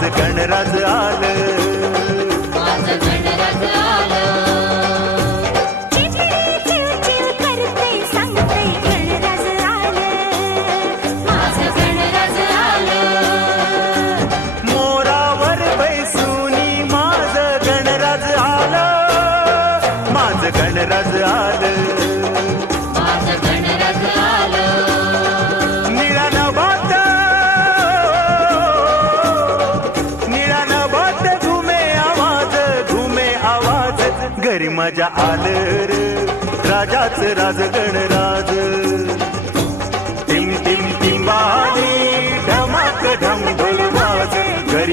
माझं गणराज आलं, माझं गणराज आलं. चिडचिड चिवचिव करते सांगते गणराज आलं, माझं गणराज आलं. मोरावर बैसूनी माझं गणराज आलं, माझं गणराज आलं, माझं गणराज आलं. निळा नभात, निळा नभात घुमे आवाज, घरी मजा आलं रे राजाचं राज गणराज. टिम टिम टिंबाली ढमाक ढम ढोल वाज, घरी